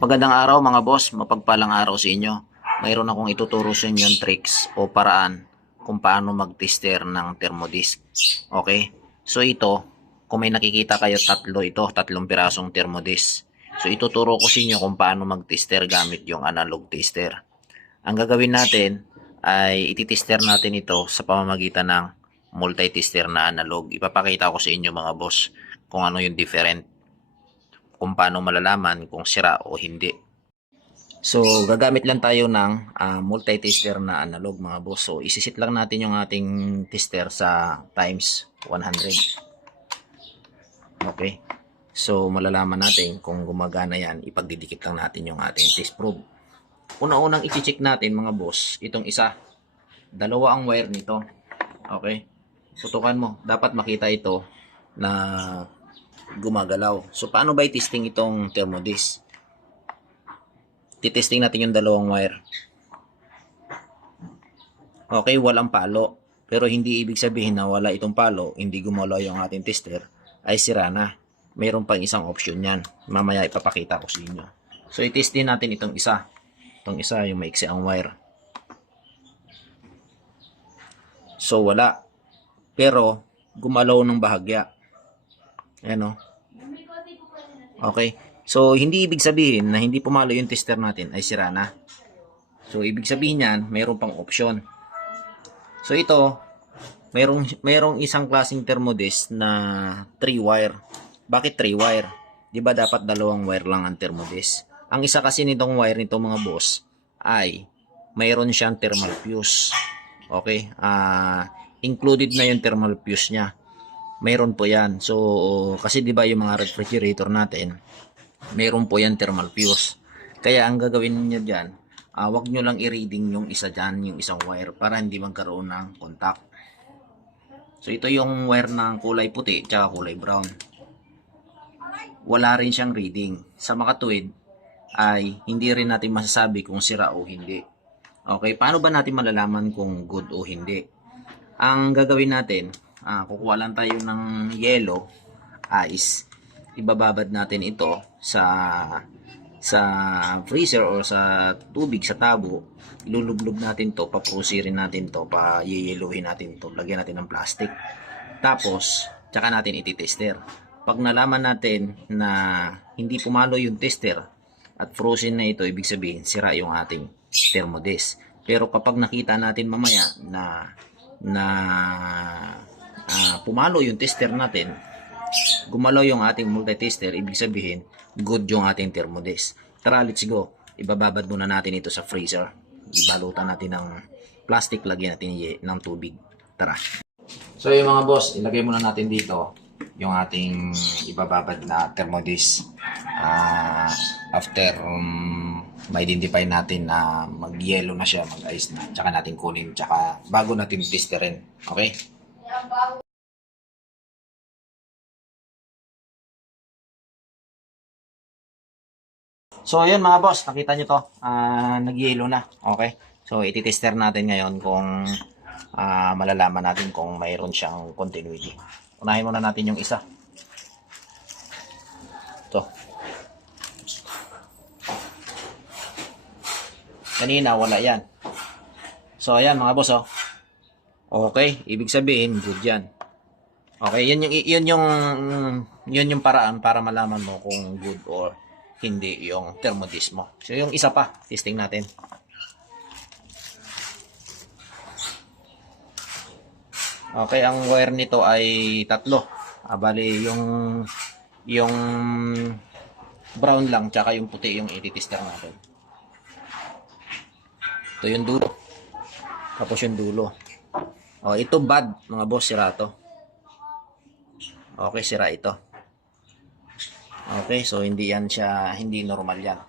Magandang araw mga boss, mapagpalang araw sa inyo. Mayroon akong ituturo sa inyo tricks o paraan kung paano mag-tester ng thermodisc. Okay? So ito, kung may nakikita kayo tatlong pirasong thermodisc. So ituturo ko sa inyo kung paano mag-tester gamit yung analog tester. Ang gagawin natin ay ititester natin ito sa pamamagitan ng multi-tester na analog. Ipapakita ko sa inyo mga boss kung ano yung different, kung paano malalaman kung sira o hindi. So, gagamit lang tayo ng multi-tester na analog mga boss. So, isisit lang natin yung ating tester sa times 100. Okay. So, malalaman natin kung gumagana yan. Ipagdidikit lang natin yung ating test probe. Una-unang i-check natin mga boss, itong isa. Dalawa ang wire nito. Okay. Tutukan mo. Dapat makita ito na gumagalaw. So, paano ba i-testing itong thermodisc? Titesting natin yung dalawang wire. Okay, walang palo. Pero hindi ibig sabihin na wala itong palo, hindi gumalaw yung ating tester, ay sira na. Mayroon pang isang option yan. Mamaya ipapakita ko sa inyo. So, i-testing natin itong isa. Itong isa, yung maiksi ang wire. So, wala. Pero, gumalaw ng bahagya. Ayan o. Okay. So, hindi ibig sabihin na hindi pumalo yung tester natin ay sira na. So, ibig sabihin yan, mayroon pang option. So, ito, mayroong isang klaseng thermodisc na 3 wire. Bakit 3 wire? Di ba dapat dalawang wire lang ang thermodisc? Ang isa kasi nitong wire nito mga boss ay mayroon siyang thermal fuse. Okay? Included na yung thermal fuse niya. Mayroon po yan. So, kasi di ba yung mga refrigerator natin, mayroon po yan thermal fuse. Kaya ang gagawin niyo dyan, wag nyo lang i-reading yung isa dyan, yung isang wire, para hindi magkaroon ng contact. So, ito yung wire ng kulay puti, tsaka kulay brown. Wala rin siyang reading. Sa makatuwid, ay hindi rin natin masasabi kung sira o hindi. Okay, paano ba natin malalaman kung good o hindi? Ang gagawin natin, kukuha lang tayo ng yellow, ice. Ibababad natin ito sa freezer o sa tubig, sa tabo. Ilulublog natin to, papusirin natin to, pa-yeyeluhin natin to, lagyan natin ng plastic. Tapos, tsaka natin ititester. Pag nalaman natin na hindi pumalo yung tester at frozen na ito, ibig sabihin sira yung ating thermodisc. Pero kapag nakita natin mamaya na pumalo yung tester natin, gumalaw yung ating multi-tester, ibig sabihin good yung ating thermodisc. Tara, let's go. Ibababad muna natin ito sa freezer. Ibalutan natin ng plastic, lagyan natin ng tubig. Tara. So yung mga boss, ilagay muna natin dito yung ating ibababad na thermodisc. After ma-identify natin na mag-yellow na siya, mag-ice na, tsaka natin kunin, tsaka bago natin testerin. Okay? So, ayan mga boss, nakita nyo to, nag-yellow na. Okay? So, ititester natin ngayon kung malalaman natin kung mayroon siyang continuity. Unahin muna natin yung isa. Ito. Kanina, wala yan. So, ayan mga boss, oh. Okay, ibig sabihin, good yan. Okay, yun yung paraan para malaman mo kung good or hindi yung thermodisc mo. So, yung isa pa, testing natin. Okay, ang wire nito ay tatlo. Bali, yung brown lang, tsaka yung puti yung ititester natin. Ito yung dulo. Tapos yung dulo. Oh, ito bad, mga boss, sira to. Okay, sira ito. Okay, so hindi normal yan.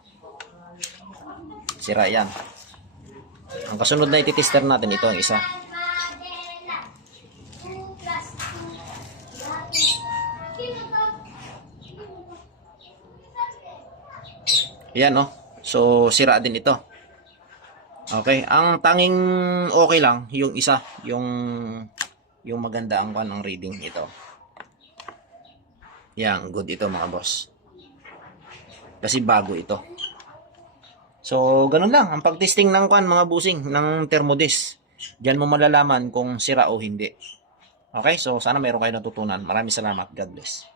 Sira yan. Ang kasunod na ititester natin, ito ang isa. Yan, no? So, sira din ito. Okay, ang tanging okay lang, yung isa, yung maganda ang reading ito. Yan, good ito mga boss. Kasi bago ito. So, ganun lang. Ang pag-testing ng mga busing, ng thermodis. Diyan mo malalaman kung sira o hindi. Okay? So, sana meron kayo natutunan. Maraming salamat. God bless.